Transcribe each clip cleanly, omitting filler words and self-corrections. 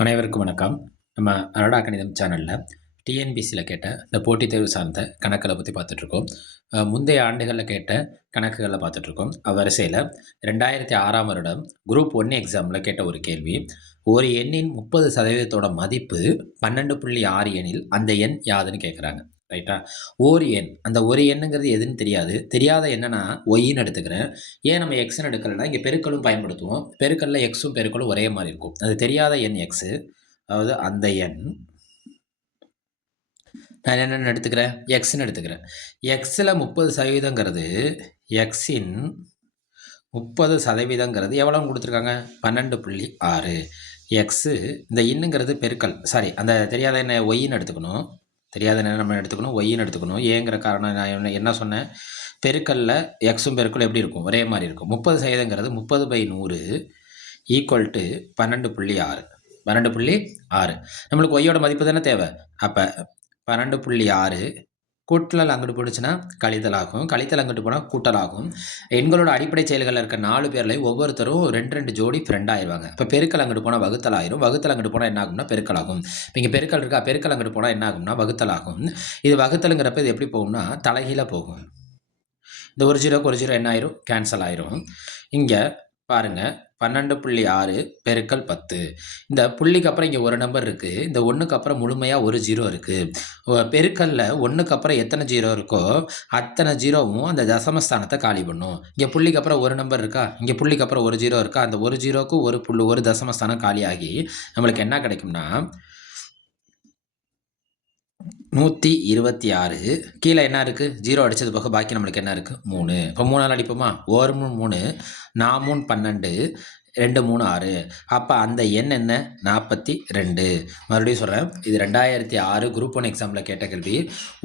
அனைவருக்கும் வணக்கம். நம்ம அனடா கணிதம் சேனலில் டிஎன்பிசியில் கேட்ட இந்த போட்டித் தேர்வு சார்ந்த கணக்குகளை பற்றி பார்த்துட்ருக்கோம். முந்தைய ஆண்டுகளில் கேட்ட கணக்குகளில் பார்த்துட்ருக்கோம். அவ்வரிசையில் 2006ஆம் வருடம் குரூப் 1 எக்ஸாமில் கேட்ட ஒரு கேள்வி, ஒரு எண்ணின் 30% மதிப்பு 12.6 எனில் அந்த எண் யாதுன்னு கேட்குறாங்க. ரைட்டா? ஒரு எண், அந்த ஒரு எண்ணுங்கிறது எதுன்னு தெரியாத எண்ணை ஒய்ன்னு எடுத்துக்கிறேன். ஏன் நம்ம எக்ஸ்ன்னு எடுக்கலைன்னா இங்கே பெருக்கலும் பயன்படுத்துவோம். பெருக்கல்ல எக்ஸும் பெருக்கலும் ஒரே மாதிரி இருக்கும். அது தெரியாத எண் எக்ஸு, அதாவது அந்த எண் நான் என்னென்னு எடுத்துக்கிறேன், எக்ஸ்ன்னு எடுத்துக்கிறேன். எக்ஸில் 30%ங்கிறது எக்ஸின் 30%ங்கிறது எவ்வளோன்னு கொடுத்துருக்காங்க, 12.6. எக்ஸு இந்த இன்னுங்கிறது பெருக்கல், சாரி அந்த தெரியாத என்ன ஒய்ன்னு எடுத்துக்கணும். தெரியாத என்ன நம்ம எடுத்துக்கணும், ஒய்ன்னு எடுத்துக்கணும். ஏங்கிற காரணம் நான் என்ன சொன்னேன், பெருக்கல்ல எக்ஸும் பெருக்கலும் எப்படி இருக்கும், ஒரே மாதிரி இருக்கும். 30%ங்கிறது 30/100 ஈக்குவல் டு 12.6. 12.6 நம்மளுக்கு ஒய்யோட மதிப்பு தானே தேவை. அப்போ 12.6 கூட்டல் அங்கிட்டு போட்டுச்சுன்னா கழித்தல் ஆகும், கழித்தல் அங்கிட்டு போனால் கூட்டல் ஆகும். எண்களோட அடிப்படை செயல்களில் இருக்க 4 பேர்லையும் ஒவ்வொருத்தரும் 2 ஜோடி ஃப்ரெண்ட் ஆயிடுவாங்க. இப்போ பெருக்கல் அங்கிட்டு போனால் வகுத்தல் ஆயிரும், வகுத்தல் அங்கிட்டு போனால் என்ன ஆகும்னா பெருக்கல் ஆகும். இப்போ இங்கே பெருக்கல் இருக்கா, பெருக்கல் அங்கிட்டு போனால் என்ன ஆகும்னா வகுத்தல் ஆகும். இது வகுத்தலுங்கிறப்ப இது எப்படி போகும்னா தலைகீழ போகும். இந்த ஒரு ஜீரோக்கு ஒரு ஜீரோ என்ன ஆயிரும், கேன்சல் ஆயிரும். இங்கே பாருங்கள், 12.6 பெருக்கல் 10. இந்த புள்ளிக்கு அப்புறம் இங்கே ஒரு நம்பர் இருக்குது, இந்த ஒன்றுக்கு அப்புறம் முழுமையாக ஒரு ஜீரோ இருக்குது. பெருக்கல்ல ஒன்றுக்கு அப்புறம் எத்தனை ஜீரோ இருக்கோ அத்தனை ஜீரோவும் அந்த தசமஸ்தானத்தை காலி பண்ணும். இங்கே புள்ளிக்கு அப்புறம் ஒரு நம்பர் இருக்கா, இங்கே புள்ளிக்கு அப்புறம் ஒரு ஜீரோ இருக்கா, அந்த ஒரு ஜீரோக்கு ஒரு தசமஸ்தானம் காலியாகி நம்மளுக்கு என்ன கிடைக்கும்னா 126. கீழே என்ன இருக்குது, ஜீரோ அடித்தது போக பாக்கி நம்மளுக்கு என்ன இருக்குது, 3. இப்போ 3 அடிப்போமா, 1 3 4 3 12 2 3 6. அப்போ அந்த எண் என்ன, 42. மறுபடியும் சொல்கிறேன், இது 2006 குரூப் 1 எக்ஸாமில் கேட்ட கேள்வி.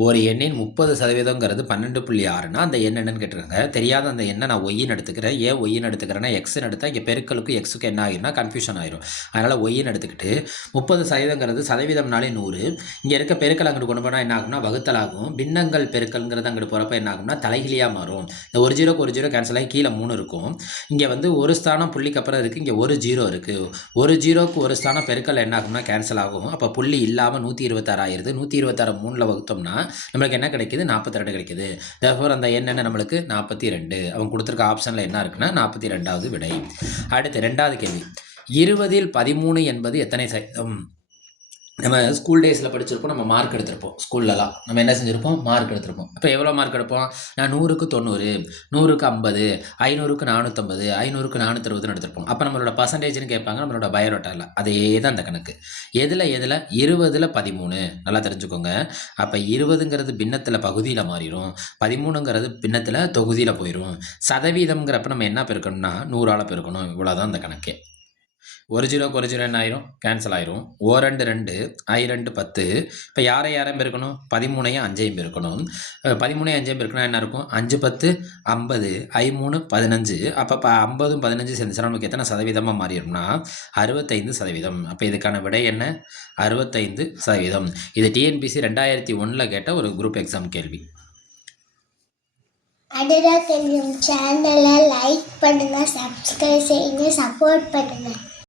ஒரு எண்ணின் 30%ங்கிறது 12.6னா அந்த எண் என்னன்னு கேட்டிருக்காங்க. தெரியாத அந்த எண்ணை நான் ஒய்ன்னு எடுத்துக்கிறேன். ஏன் ஒய்ன்னு எடுத்துக்கிறேன்னா எக்ஸ்ன்னு எடுத்தால் இங்கே பெருக்களுக்கும் எக்ஸுக்கு என்ன ஆகிரும்னா கன்ஃபியூஷன் ஆயிரும். அதனால் ஒய்ன்னு எடுத்துக்கிட்டு 30%ங்கிறது சதவீதம்னாலே 100. இங்கே இருக்க பெருக்கல் அங்கிட்டு கொண்டு போனால் என்ன ஆகும்னா வகுத்தல் ஆகும். பின்னங்கள் பெருக்கல்ங்கிறது அங்கிட்டு போகிறப்ப என்ன ஆகும்னா தலைகிலியாக மாறும். இந்த ஒரு ஜீரோக்கு ஒரு ஜீரோ கேன்சல் ஆகி கீழே 3 இருக்கும். இங்கே ஒரு ஸ்தானம் புள்ளிக்கு அப்புறம் இருக்குது, இங்கே ஒரு ஜீரோ இருக்குது. ஒரு ஜீரோக்கு ஒரு ஸ்தானம் பெருக்கல் என்ன ஆகும்னா கேன்சல் ஆகும். அப்போ புள்ளி இல்லாமல் 126 ஆயிடுது. 126 3ல் வகுத்தோம்னா நம்மளுக்கு என்ன கிடைக்குது, 42 கிடைக்குது. தேர்ஃபோர் அந்த எண் என்ன நம்மளுக்கு 42. அவங்க கொடுத்துருக்க ஆப்ஷனில் என்ன இருக்குன்னா 42வது விடை. அடுத்து 2வது கேள்வி, 20ல் 13 என்பது எத்தனை சதவீதம்? நம்ம ஸ்கூல் டேஸில் படிச்சிருப்போம், நம்ம மார்க் எடுத்திருப்போம். ஸ்கூல்லலாம் நம்ம என்ன செஞ்சுருப்போம், மார்க் எடுத்திருப்போம். அப்போ எவ்வளோ மார்க் எடுப்போம், நான் 100க்கு 90, 100க்கு 50, 500க்கு 450, 500க்கு 460 எடுத்திருப்போம். அப்போ நம்மளோட பர்சன்டேஜ்னு கேட்பாங்க நம்மளோட பயோடேட்டாவில். அதே தான் அந்த கணக்கு. எதில் 20ல் 13 நல்லா தெரிஞ்சுக்கோங்க. அப்போ 20ங்கிறது பின்னத்தில் பகுதியில் மாறிடும், 13ங்கிறது பின்னத்தில் தொகுதியில் போயிடும். சதவீதம்ங்கிறப்ப நம்ம என்ன பெருக்கணும்னா 100ஆல் பெருக்கணும். இவ்வளோதான் அந்த கணக்கு. ஒரு ஜீரோக்கு ஒரு ஜீரோ என்ன ஆயிரும், கேன்சல் ஆயிரும். 2 2 2 10. இப்போ யாரையும் பெருக்கணும், 13ஐயும் 5ஐயும் பெருக்கணும். 13ஐயும் 5ஐயும் பெருக்கணும் என்ன இருக்கும், 5 10 50, 3 15. அப்போ 50 15 சேர்ந்துச்சுன்னா நமக்கு எத்தனை சதவீதமாக மாறிடும்னா 65%. அப்போ இதுக்கான விடை என்ன, 65%. இது டிஎன்பிசி 2001 கேட்ட ஒரு குரூப் எக்ஸாம் கேள்வி. அனடா கணிதம் சேனலை லைக் பண்ணுங்கள், சப்ஸ்கிரைப் செய்யுங்க, சப்போர்ட் பண்ணுங்கள்.